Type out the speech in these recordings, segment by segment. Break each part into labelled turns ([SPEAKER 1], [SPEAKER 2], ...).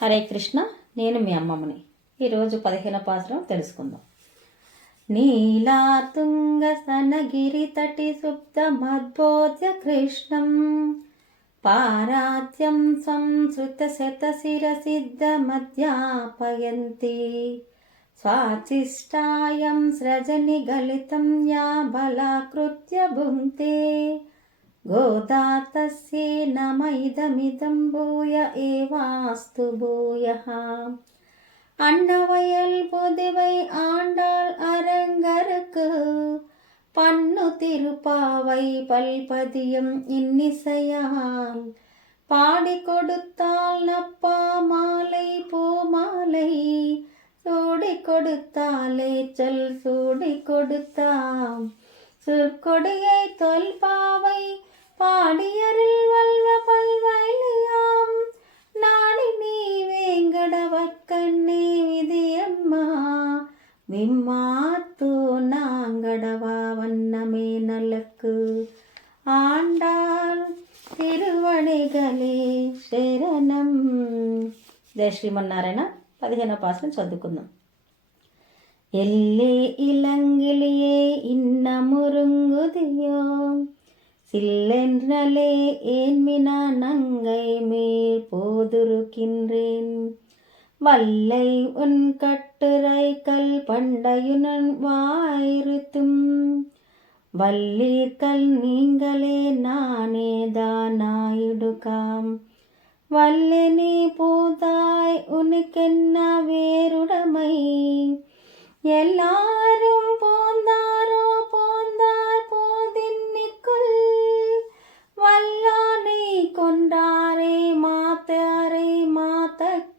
[SPEAKER 1] హరే కృష్ణ నేను మీ అమ్మమ్మని. ఈరోజు పదిహేన పాత్రం తెలుసుకుందాం. నీలాతుంగ సనగిరి తటి సుప్తమద్బోధ్య కృష్ణం. పారాధ్యం సంసృత శత శిర సిద్ధమధ్యాపయంతి స్వాచిష్టాయం సృజని గలితం యా బలాకృత్య భుంతే. गोदा तस्यै नम इदमिदं भूय एवास्तु भूयः அன்னவயல் புதுவை ஆண்டாள் அரங்கருக்கு பன்னு திருப்பாவை பல்பதியம் இன்னிசையால் பாடி கொடுத்தாள் நப்பா மாலை பூமாலை சூடி கொடுத்தாலே சொல் சூடி கொடுத்தாம் சுற்கொடியை தொல்பாவை பாடியரில் வல்வ பல்வயலையாம் நாடி நீ வேங்கடவக்கண்ணே விதியம்மா விம்மாத்து நாங்கடவா வண்ணமே நலக்கு ఆండాల్ తిరువడిగలే శరణం జయ శ్రీమన్నారాయణ పదిహేనో పాసన చదువుకుందాం ఎల్లే ఇలంగిలియే ఇన్న మురుంగుదియో சில்லென்றலே ஏன்மினா நங்கை மேல் போதுருக்கின்றேன்? வல்லை உன் கட்டுரை கல் பண்டையுனன் வாயிருத்தும். வல்லீர்கள் நீங்களே நானே தானாயிடுகாம். வல்லனே போதாய் உனக்கென்ன வேறுடமை? எல்லாரும் போந்தாரும்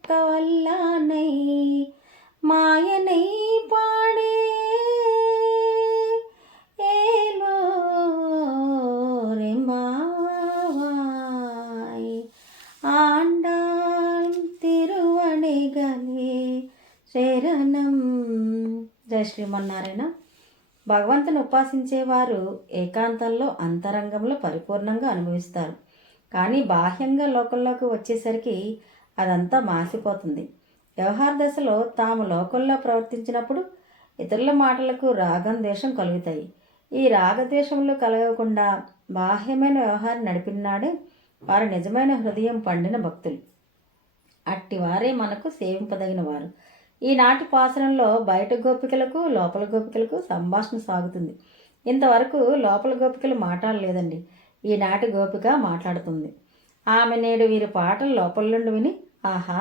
[SPEAKER 1] மாத்தக்க வல்லானை மாயனை பாடே ஏலோரெம்பாவாய் ஆண்டாள் திருவணிகளே శరణం జయ శ్రీమన్నారాయణ భగవంతుని ఉపాసించేవారు ఏకాంతంలో అంతరంగంలో పరిపూర్ణంగా అనుభవిస్తారు కానీ బాహ్యంగా లోకంలోకి వచ్చేసరికి అదంతా మాసిపోతుంది. వ్యవహార దశలో తాము లోకంలో ప్రవర్తించినప్పుడు ఇతరుల మాటలకు రాగం దేశం కలుగుతాయి. ఈ రాగద్వేషములు కలగకుండా బాహ్యమైన వ్యవహారం నడిపినాడే వారు నిజమైన హృదయం పండిన భక్తులు. అట్టి వారే మనకు సేవింపదగిన వారు. ఈనాటి పాసనంలో బయట గోపికలకు లోపల గోపికలకు సంభాషణ సాగుతుంది. ఇంతవరకు లోపల గోపికలు మాట్లాడలేదండి. ఈనాటి గోపిక మాట్లాడుతుంది. ఆమె నేడు వీరి పాటలు లోపల నుండి విని ఆహా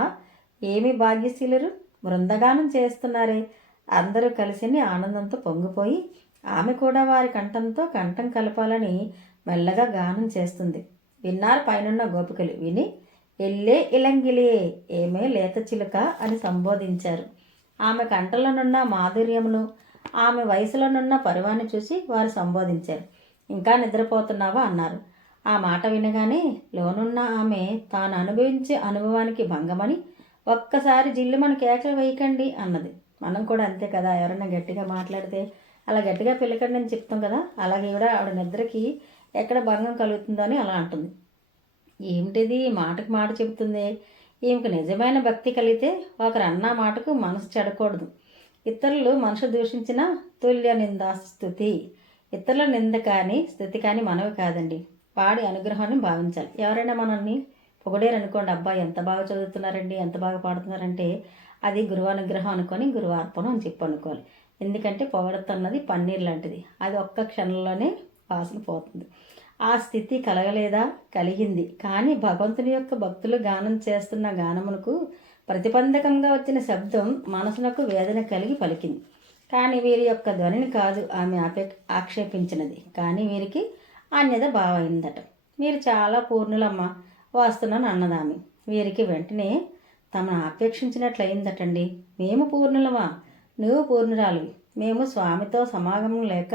[SPEAKER 1] ఏమి భాగ్యశీలురు? బృందగానం చేస్తున్నారే. అందరూ కలిసిని ఆనందంతో పొంగిపోయి ఆమె కూడా వారి కంఠంతో కంఠం కలపాలని మెల్లగా గానం చేస్తుంది. విన్నారు పైనున్న గోపికలు. విని ఎల్లే ఇలంగిలే ఏమే లేత చిలుక అని సంబోధించారు. ఆమె కంటలోనున్న మాధుర్యమును ఆమె వయసులోనున్న పరువాన్ని చూసి వారు సంబోధించారు. ఇంకా నిద్రపోతున్నావా? అన్నారు. ఆ మాట వినగానే లోనున్న ఆమె తాను అనుభవించే అనుభవానికి భంగమని ఒక్కసారి జిల్లు మన కేకలు వేయకండి అన్నది. మనం కూడా అంతే కదా ఎవరైనా గట్టిగా మాట్లాడితే అలా గట్టిగా పిల్లకండి అని చెప్తాం కదా అలాగే కూడా ఆవిడ నిద్రకి ఎక్కడ భంగం కలుగుతుందో అని అలా అంటుంది. ఏమిటిది? మాటకు మాట చెబుతుంది. ఈమెకు నిజమైన భక్తి కలిగితే ఒకరు అన్న మాటకు మనసు చెడకూడదు. ఇతరులు మనసు దూషించిన తుల్య నిందా స్థుతి. ఇతరుల నింద కానీ స్థుతి కానీ మనవి కాదండి. వాడి అనుగ్రహాన్ని భావించాలి. ఎవరైనా మనల్ని పొగడేరు అనుకోండి అబ్బాయి ఎంత బాగా చదువుతున్నారండి ఎంత బాగా పాడుతున్నారంటే అది గురువు అనుగ్రహం అనుకొని గురువార్పణం అని చెప్పి అనుకోవాలి. ఎందుకంటే పొగడుతున్నది పన్నీర్ లాంటిది. అది ఒక్క క్షణంలోనే వాసన పోతుంది. ఆ స్థితి కలగలేదా? కలిగింది. కానీ భగవంతుని యొక్క భక్తులు గానం చేస్తున్న గానమునకు ప్రతిబంధకంగా వచ్చిన శబ్దం మనసునకు వేదన కలిగి పలికింది. కానీ వీరి యొక్క ధ్వనిని కాదు ఆమె ఆపే ఆక్షేపించినది. కానీ వీరికి అన్యత బావైందట. మీరు చాలా పూర్ణులమ్మ వస్తున్నాను అన్నదామి. వీరికి వెంటనే తమను ఆపేక్షించినట్లయిందటండి. మేము పూర్ణులమా? నువ్వు పూర్ణురాలు మేము స్వామితో సమాగమం లేక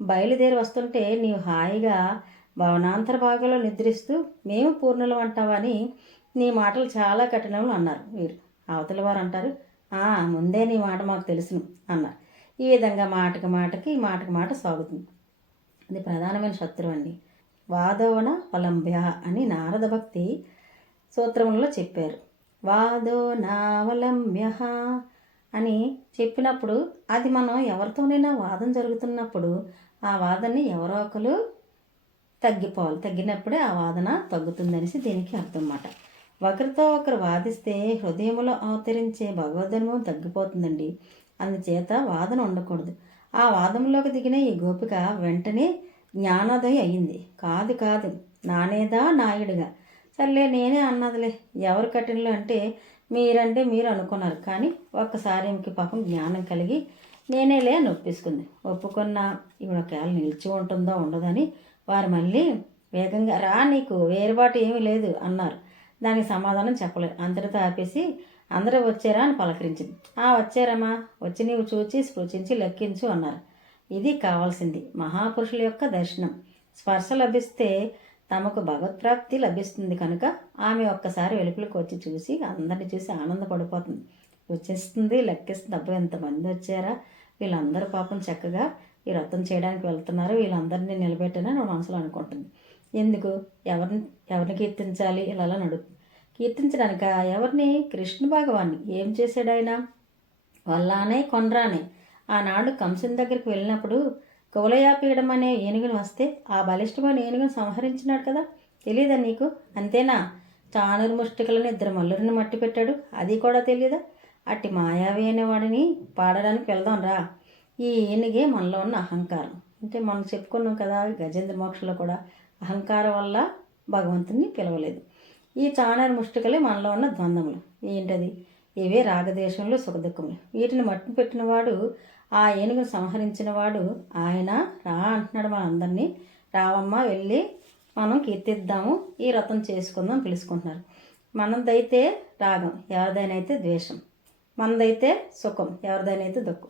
[SPEAKER 1] బయలుదేరి వస్తుంటే నీవు హాయిగా భవనాంతర భాగంలో నిద్రిస్తూ మేము పూర్ణులం అంటావని నీ మాటలు చాలా కఠినములు అన్నారు వీరు. అవతల వారు అంటారు ముందే నీ మాట మాకు తెలుసును అన్నారు. ఈ విధంగా మాటకి మాటకి మాటకి మాట సాగుతుంది. అది ప్రధానమైన శత్రువు అండి. వాదవన వలంభ్య అని నారద భక్తి సూత్రములలో చెప్పారు. వాదో నావలంబ్య అని చెప్పినప్పుడు అది మనం ఎవరితోనైనా వాదం జరుగుతున్నప్పుడు ఆ వాదనని ఎవరో ఒకరు తగ్గిపోవాలి. తగ్గినప్పుడే ఆ వాదన తగ్గుతుందనేసి దీనికి అర్థం అన్నమాట ఒకరితో ఒకరు వాదిస్తే హృదయంలో అవతరించే భగవద్ధర్మం తగ్గిపోతుందండి. అందుచేత వాదన ఉండకూడదు. ఆ వాదంలోకి దిగిన ఈ గోపిక వెంటనే జ్ఞానోదయం అయ్యింది. కాదు కాదు నానేదా నాయుడుగా? సర్లే నేనే అన్నదిలే. ఎవరు కఠినలు అంటే మీరంటే మీరు అనుకున్నారు. కానీ ఒక్కసారి ఇంకి పాపం జ్ఞానం కలిగి నేనేలే అని ఒప్పేసుకుంది ఒప్పుకున్న ఇప్పుడు ఒకవేళ నిలిచి ఉంటుందో ఉండదని వారు మళ్ళీ వేగంగా రా నీకు వేరుబాటు ఏమీ లేదు అన్నారు. దానికి సమాధానం చెప్పలేదు. అంతటితో ఆపేసి అందరూ వచ్చారా అని పలకరించింది ఆ వచ్చారమ్మా. వచ్చి నీవు చూచి స్పృశించి లెక్కించు అన్నారు. ఇది కావాల్సింది మహాపురుషుల యొక్క దర్శనం. స్పర్శ లభిస్తే తమకు భగవత్ప్రాప్తి లభిస్తుంది కనుక ఆమె ఒక్కసారి వెలుపులకు వచ్చి చూసి అందరిని చూసి ఆనందపడిపోతుంది. వచ్చేస్తుంది లెక్కిస్తుంది. అబ్బో ఎంతమంది వచ్చారా? వీళ్ళందరూ పాపం చక్కగా ఈ వ్రతం చేయడానికి వెళ్తున్నారు. వీళ్ళందరినీ నిలబెట్టనని మనసులో అనుకుంటుంది. ఎందుకు? ఎవరిని ఎవరిని కీర్తించాలి? ఇలా నడుపు కీర్తించడానిక? ఎవరిని? కృష్ణ భగవాన్ని. ఏం చేశాడు ఆయన? వల్లానే కొండ్రానే. ఆనాడు కంసుని దగ్గరికి వెళ్ళినప్పుడు కువలయాపీయడం అనే ఏనుగును వస్తే ఆ బలిష్టమైన ఏనుగును సంహరించినాడు కదా? తెలియదా నీకు? అంతేనా? చానురు ముష్టికలను ఇద్దరు మల్లురిని మట్టి పెట్టాడు. అది కూడా తెలియదా అట్టి మాయావి అనేవాడిని పాడడానికి వెళ్దాం రా. ఈ ఏనుగే మనలో ఉన్న అహంకారం. అంటే మనం చెప్పుకున్నాం కదా గజేంద్ర మోక్షలో కూడా అహంకారం వల్ల భగవంతుని పిలవలేదు. ఈ చాణారు ముష్టికలే మనలో ఉన్న ద్వంద్వములు ఏంటది? ఇవే రాగదేశంలో సుఖదుఖములు. వీటిని మట్టు పెట్టినవాడు ఆ ఏనుగును సంహరించినవాడు ఆయన రా అంటున్నాడు మనందరినీ. రావమ్మ వెళ్ళి మనం కీర్తిద్దాము ఈ వ్రతం చేసుకుందాం పిలుచుకుంటున్నారు. మనదైతే రాగం ఎవరిదైనైతే ద్వేషం. మనదైతే సుఖం ఎవరిదైనైతే దుఃఖం.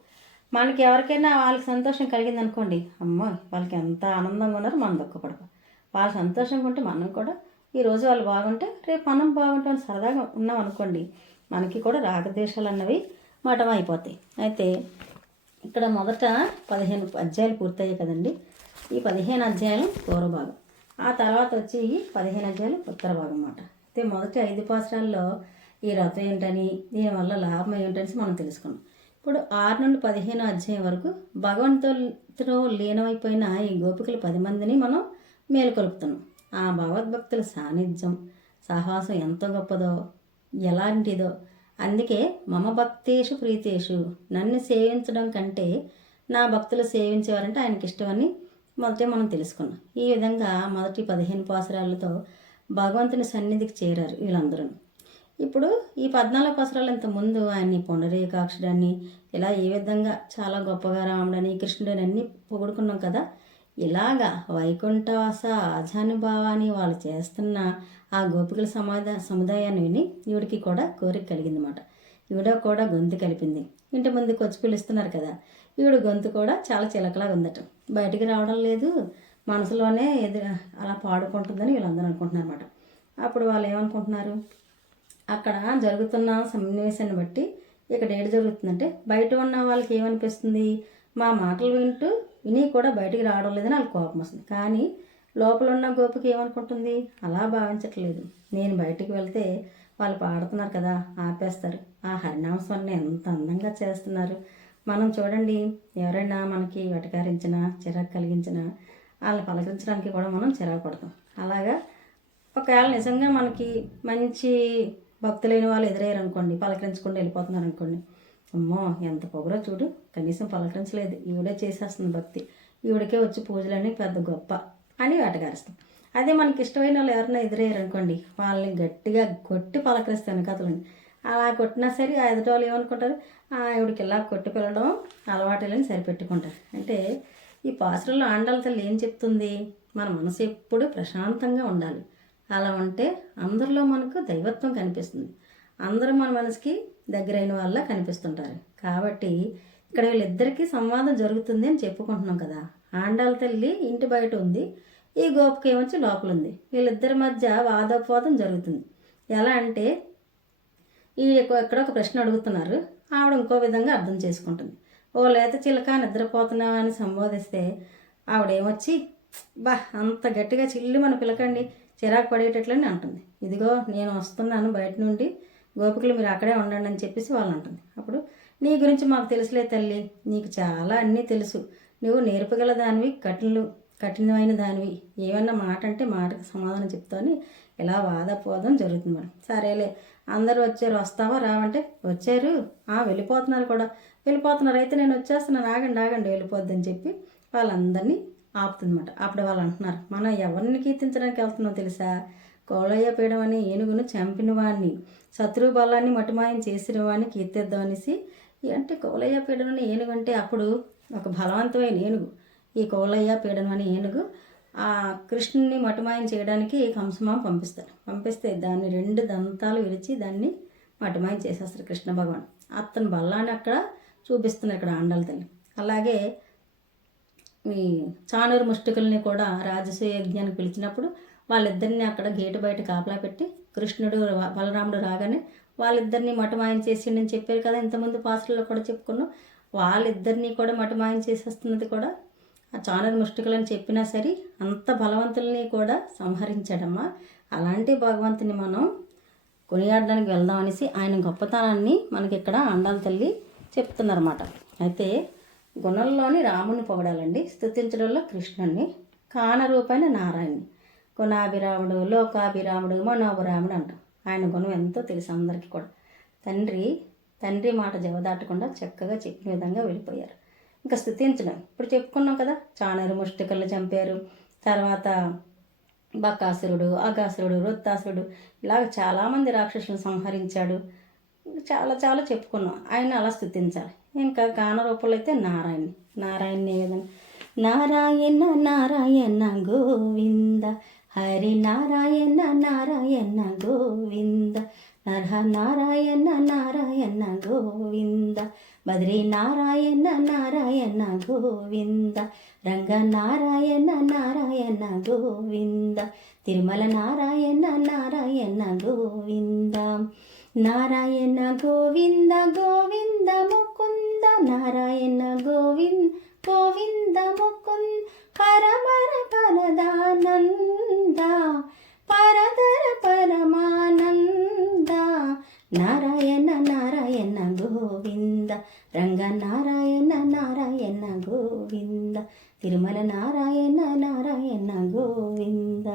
[SPEAKER 1] మనకి ఎవరికైనా వాళ్ళకి సంతోషం కలిగింది అనుకోండి అమ్మ వాళ్ళకి ఎంత ఆనందంగా ఉన్నారో మనం దుఃఖపడతాం. వాళ్ళు సంతోషంగా ఉంటే మనం కూడా ఈరోజు వాళ్ళు బాగుంటే రేపు మనం బాగుంటాం సరదాగా ఉన్నాం అనుకోండి. మనకి కూడా రాగద్వేషాలు అన్నవి మఠం అయిపోతాయి. అయితే ఇక్కడ మొదట పదిహేను అధ్యాయాలు పూర్తయ్యాయి కదండి. ఈ పదిహేను అధ్యాయాలు పూర్వ భాగం. ఆ తర్వాత వచ్చి ఈ పదిహేను అధ్యాయాలు ఉత్తర భాగం అన్నమాట. అయితే మొదటి ఐదు పాసరాల్లో ఈ రథం ఏంటని దీనివల్ల లాభం ఏంటని మనం తెలుసుకున్నాం. ఇప్పుడు ఆరు నుండి పదిహేను అధ్యాయం వరకు భగవంతుడితో లీనమైపోయిన ఈ గోపికలు పది మందిని మనం మేలుకొలుపుతున్నాం. ఆ భగవద్భక్తుల సాన్నిధ్యం సహవాసం ఎంత గొప్పదో ఎలాంటిదో. అందుకే మమ భక్తేషు ప్రీతేషు నన్ను సేవించడం కంటే నా భక్తులు సేవించేవారంటే ఆయనకి ఇష్టమని మొదటే మనం తెలుసుకున్నాం. ఈ విధంగా మొదటి పదిహేను పాసరాలతో భగవంతుని సన్నిధికి చేరారు వీళ్ళందరూ. ఇప్పుడు ఈ పద్నాలుగు పాసరాలు ఇంత ముందు ఆయన్ని పొండరీకాక్షుడని ఇలా ఏ విధంగా చాలా గొప్పగా రాముడని కృష్ణుడని అన్ని పొగుడుకున్నాం కదా ఇలాగా వైకుంఠవాస ఆజానుభావాన్ని వాళ్ళు చేస్తున్న ఆ గోపికల సమాధా సముదాయాన్ని విని ఈవిడికి కూడా కోరిక కలిగిందన్నమాట. ఈవిడ కూడా గొంతు కలిపింది. ఇంటి ముందు కొచ్చి పిలుస్తున్నారు కదా ఈవిడ గొంతు కూడా చాలా చిలకలాగా ఉందట. బయటికి రావడం లేదు మనసులోనే ఎదురు అలా పాడుకుంటుందని వీళ్ళందరూ అనుకుంటున్నారు అనమాట అప్పుడు వాళ్ళు ఏమనుకుంటున్నారు? అక్కడ జరుగుతున్న సన్నివేశాన్ని బట్టి ఇక్కడ ఏడు జరుగుతుందంటే బయట ఉన్న వాళ్ళకి ఏమనిపిస్తుంది? మా మాటలు వింటూ విని కూడా బయటికి రావడం లేదని వాళ్ళకి కోపం వస్తుంది. కానీ లోపల ఉన్న గోపిక ఏమనుకుంటుంది? అలా భావించట్లేదు. నేను బయటికి వెళ్తే వాళ్ళు పాడుతున్నారు కదా ఆపేస్తారు. ఆ హరినామస్వామిని ఎంత అందంగా చేస్తున్నారు. మనం చూడండి ఎవరైనా మనకి వెటకారించినా చిరాకు కలిగించినా వాళ్ళని పలకరించడానికి కూడా మనం చిరాకు పడతాం. అలాగా ఒకవేళ నిజంగా మనకి మంచి భక్తులైన వాళ్ళు ఎదురయ్యారు అనుకోండి పలకరించకుండా వెళ్ళిపోతున్నారు అనుకోండి అమ్మో ఎంత పొగరో చూడు. కనీసం పలకరించలేదు. ఈవిడే చేసేస్తుంది భక్తి. ఈవిడకే వచ్చి పూజలన్నీ పెద్ద గొప్ప అని వేటగారుస్తాం. అదే మనకి ఇష్టమైన వాళ్ళు ఎవరైనా ఎదురయ్యారు అనుకోండి వాళ్ళని గట్టిగా కొట్టి పలకరిస్తాను కథలని అలా కొట్టినా సరే ఎదుటి వాళ్ళు ఏమనుకుంటారు? ఆవిడకి ఇలా కొట్టి పిల్లడం అలవాటులని సరిపెట్టుకుంటారు. అంటే ఈ పాసులలో ఆండాల తల్లి ఏం చెప్తుంది? మన మనసు ఎప్పుడు ప్రశాంతంగా ఉండాలి. అలా ఉంటే అందరిలో మనకు దైవత్వం కనిపిస్తుంది. అందరూ మన మనసుకి దగ్గరైన వాళ్ళ కనిపిస్తుంటారు. కాబట్టి ఇక్కడ వీళ్ళిద్దరికీ సంవాదం జరుగుతుంది అని చెప్పుకుంటున్నాం కదా. ఆండాల తల్లి ఇంటి బయట ఉంది. ఈ గోపిక ఏమొచ్చి లోపల ఉంది వీళ్ళిద్దరి మధ్య వాదోపవాదం జరుగుతుంది. ఎలా అంటే ఈ ఇక్కడ ఒక ప్రశ్న అడుగుతున్నారు. ఆవిడ ఇంకో విధంగా అర్థం చేసుకుంటుంది. ఓ లేత చిలక నిద్రపోతున్నావా అని సంబోధిస్తే ఆవిడేమొచ్చి బా అంత గట్టిగా చిల్లి మన పిలకండి. చిరాకు పడేటట్లని అంటుంది. ఇదిగో నేను వస్తున్నాను బయట నుండి. గోపికలు మీరు అక్కడే ఉండండి అని చెప్పేసి వాళ్ళు ఉంటుంది అప్పుడు నీ గురించి మాకు తెలుసులే తల్లి. నీకు చాలా అన్నీ తెలుసు. నువ్వు నేర్పగల దానివి కఠినలు కఠినమైన దానివి. ఏమన్నా మాట అంటే మాటకు సమాధానం చెప్తాను ఇలా వాదపోవడం జరుగుతుంది మేడం. సరేలే అందరూ వచ్చారు. వస్తావా? రావంటే వచ్చారు. ఆ వెళ్ళిపోతున్నారు కూడా. వెళ్ళిపోతున్నారు. అయితే నేను వచ్చేస్తున్నాను. ఆగండి ఆగండి. వెళ్ళిపోద్దని చెప్పి వాళ్ళందరినీ ఆపుతుందన్నమాట అప్పుడు వాళ్ళు అంటున్నారు మనం ఎవరిని కీర్తించడానికి వెళ్తున్నాం తెలుసా? కోలయ్య పీడమని అనే ఏనుగును చంపినవాణ్ణి. శత్రువు బలాన్ని మటుమాయం చేసిన వాడిని కీర్తిద్దాం అనేసి అంటే కోలయ్య పీడనం అనే ఏనుగు అంటే అప్పుడు ఒక బలవంతమైన ఏనుగు. ఈ కోలయ్య పీడనం అనే ఏనుగు ఆ కృష్ణుని మటుమాయం చేయడానికి కంసమా పంపిస్తారు. పంపిస్తే దాన్ని రెండు దంతాలు విరిచి దాన్ని మటుమాయం చేసేస్తారు కృష్ణ భగవాన్. అతని బల్లాన్ని అక్కడ చూపిస్తున్నారు ఇక్కడ ఆండాల తల్లి. అలాగే ఈ చానూరు ముష్టికుల్ని కూడా రాజసూయ యజ్ఞానికి పిలిచినప్పుడు వాళ్ళిద్దరిని అక్కడ గేటు బయట కాపలా పెట్టి కృష్ణుడు బలరాముడు రాగానే వాళ్ళిద్దరిని మటమాయం చేసిండని చెప్పారు కదా. ఇంతమంది పాసులలో కూడా చెప్పుకున్నాం. వాళ్ళిద్దరినీ కూడా మటమాయం చేసేస్తున్నది కూడా ఆ చానర్ ముష్టికలని చెప్పినా సరే అంత బలవంతుల్ని కూడా సంహరించాడమ్మా అలాంటి భగవంతుని మనం కొనియాడడానికి వెళ్దాం అనేసి ఆయన గొప్పతనాన్ని మనకి ఇక్కడ అండాల తల్లి చెప్తున్నారన్నమాట అయితే గుణంలోని రాముని పొగడాలండి. స్థుతించడంలో కృష్ణుణ్ణి కాన రూపైన నారాయణ్ణి. గుణాభిరాముడు లోకాభిరాముడు మనోభిరాముడు అంటాం. ఆయన గుణం ఎంతో తెలుసు అందరికీ కూడా. తండ్రి తండ్రి మాట జవదాటకుండా చక్కగా చెప్పిన విధంగా వెళ్ళిపోయారు. ఇంకా స్థుతించడం. ఇప్పుడు చెప్పుకున్నాం కదా చాణరు ముష్టికలు చంపారు. తర్వాత బకాసురుడు అగాసురుడు వృత్తాసురుడు ఇలాగ చాలామంది రాక్షసులను సంహరించాడు. చాలా చాలా చెప్పుకున్నాం. ఆయన అలా స్థుతించాలి. ఇంకా గాన రూపంలో అయితే నారాయణ. నారాయణ ఏ విధంగా? నారాయణ నారాయణ గోవింద హరి నారాయణ నారాయణ గోవింద నరహ నారాయణ నారాయణ గోవింద బద్రీ నారాయణ నారాయణ గోవింద రంగ నారాయణ నారాయణ గోవింద తిరుమల నారాయణ నారాయణ గోవింద నారాయణ గోవింద గోవింద ముకుంద నారాయణ గోవింద గోవింద ముకుంద పరమర పరదానంద పరదర పరమానంద. నారాయణ నారాయణ గోవింద రంగ నారాయణ నారాయణ గోవింద తిరుమల నారాయణ నారాయణ గోవింద.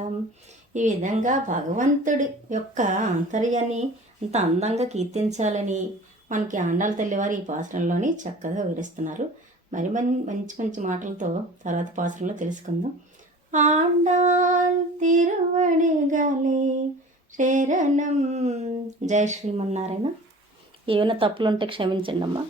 [SPEAKER 1] ఈ విధంగా భగవంతుడి యొక్క అంతర్యాన్ని అంత అందంగా కీర్తించాలని మనకి ఆండాల తల్లివారు ఈ పాసరంలోని చక్కగా వివరిస్తున్నారు. మరి మంచి మంచి మాటలతో తర్వాత పాసరంలో తెలుసుకుందాం. ఆండాల్ తిరువడిగలే శరణం. జై శ్రీమన్నారాయణ ఏమైనా తప్పులు ఉంటే క్షమించండి అమ్మా